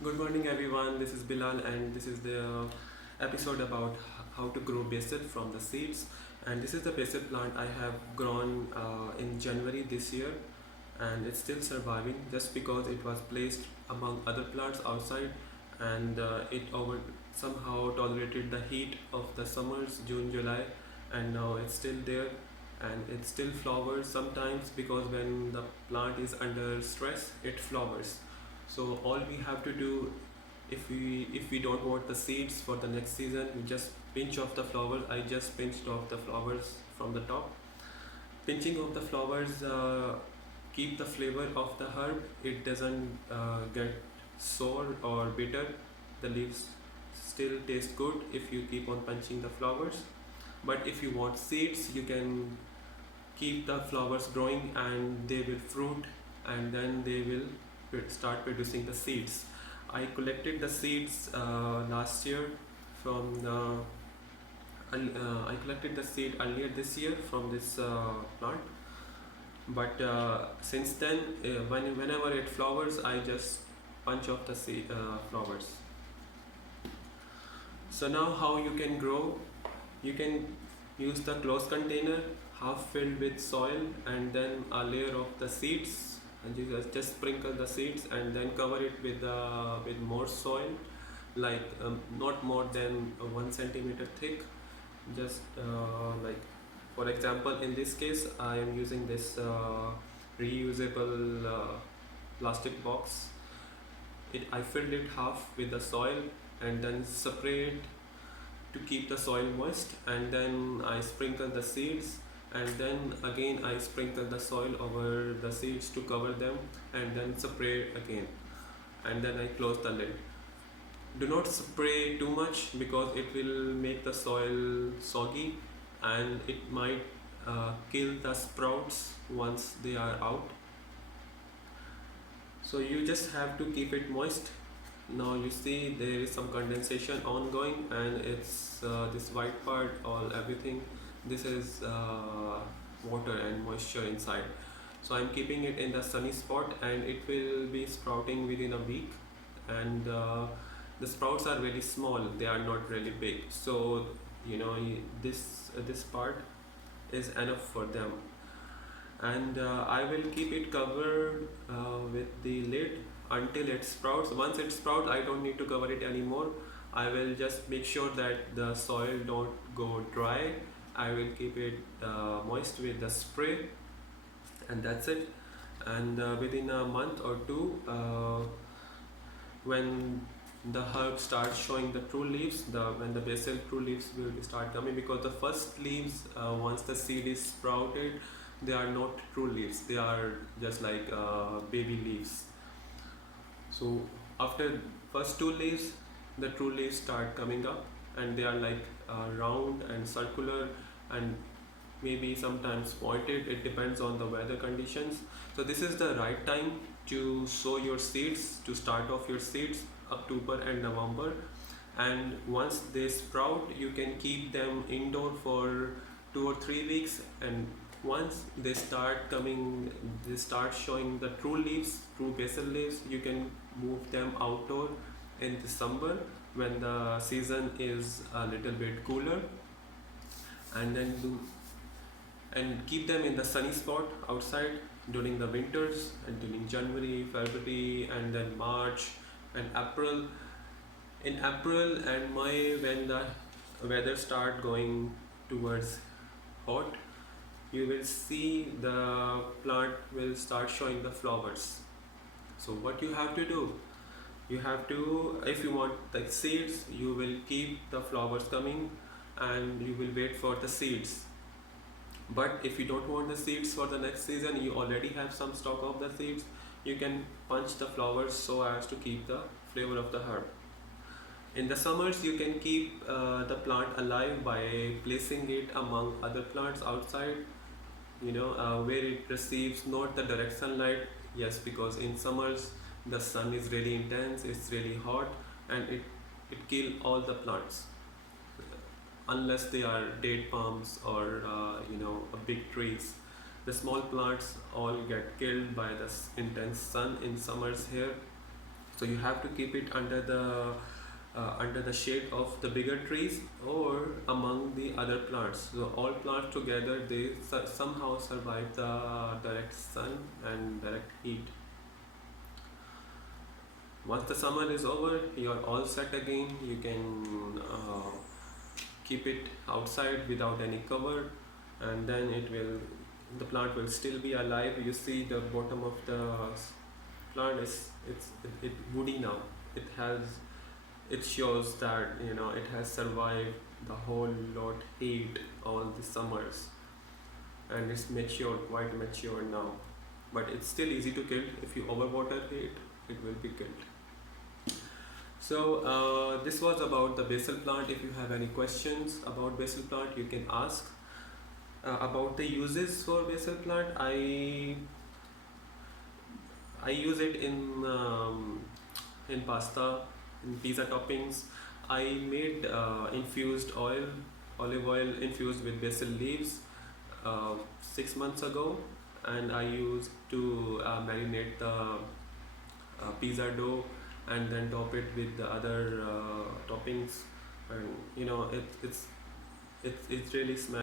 Good morning, everyone. This is Bilal, and this is the episode about how to grow basil from the seeds. And this is the basil plant I have grown in January this year, and it's still surviving just because it was placed among other plants outside, and it over somehow tolerated the heat of the summers, June, July, and now it's still there, and it still flowers sometimes because when the plant is under stress, it flowers. So all we have to do, if we don't want the seeds for the next season, we just pinch off the flowers. I just pinched off the flowers from the top. Pinching off the flowers keep the flavor of the herb. It doesn't get sour or bitter. The leaves still taste good if you keep on punching the flowers. But if you want seeds, you can keep the flowers growing and they will fruit, and then they will start producing the seeds. I collected the seeds last year from the I collected the seed earlier this year from this plant, but since then, whenever it flowers, I just punch off the flowers. So now how you can grow? You can use the closed container half filled with soil and then a layer of the seeds, and you just sprinkle the seeds and then cover it with more soil, like not more than 1 centimeter thick. Just like, for example, in this case I am using this reusable plastic box. I filled it half with the soil and then sprayed to keep the soil moist, and then I sprinkle the seeds, and then again I sprinkle the soil over the seeds to cover them, and then spray again, and then I close the lid. Do not spray too much because it will make the soil soggy, and it might kill the sprouts once they are out. So you just have to keep it moist. Now you see there is some condensation ongoing, and it's this white part, all everything, this is water and moisture inside. So I'm keeping it in the sunny spot, and it will be sprouting within a week. And the sprouts are really small, they are not really big, so this part is enough for them. And I will keep it covered with the lid until it sprouts. Once it sprouts, I don't need to cover it anymore. I will just make sure that the soil don't go dry. I will keep it moist with the spray, and that's it. And within a month or two, when the herb starts showing the true leaves, when the basil true leaves will start coming, because the first leaves, once the seed is sprouted, they are not true leaves, they are just like baby leaves. So after first two leaves, the true leaves start coming up, and they are like round and circular, and maybe sometimes pointed. It depends on the weather conditions. So this is the right time to sow your seeds, to start off your seeds, October and November. And once they sprout, you can keep them indoor for 2 or 3 weeks, and once they start showing the true leaves, true basil leaves, you can move them outdoor in December when the season is a little bit cooler, and then and keep them in the sunny spot outside during the winters, and during January, February, and then March and April. In April and May, when the weather start going towards hot, you will see the plant will start showing the flowers. So what you have to do, you have to, if you want the seeds, you will keep the flowers coming, and you will wait for the seeds. But if you don't want the seeds for the next season, you already have some stock of the seeds, you can punch the flowers so as to keep the flavor of the herb. In the summers, you can keep the plant alive by placing it among other plants outside, where it receives not the direct sunlight. Yes, because in summers the sun is really intense, it's really hot, and it kill all the plants unless they are date palms or big trees. The small plants all get killed by the intense sun in summers here. So you have to keep it under the shade of the bigger trees or among the other plants. So all plants together, they somehow survive the direct sun and direct heat. Once the summer is over, you're all set again. You can keep it outside without any cover, and then the plant will still be alive. You see the bottom of the plant is it woody now. It has it shows that it has survived the whole lot heat all the summers, and it's mature, quite mature now. But it's still easy to kill. If you overwater it will be killed. So this was about the basil plant. If you have any questions about basil plant, you can ask. About the uses for basil plant, I use it in pasta, in pizza toppings. I made infused oil, olive oil infused with basil leaves 6 months ago, and I used to marinate the pizza dough and then top it with the other toppings, and it's really smells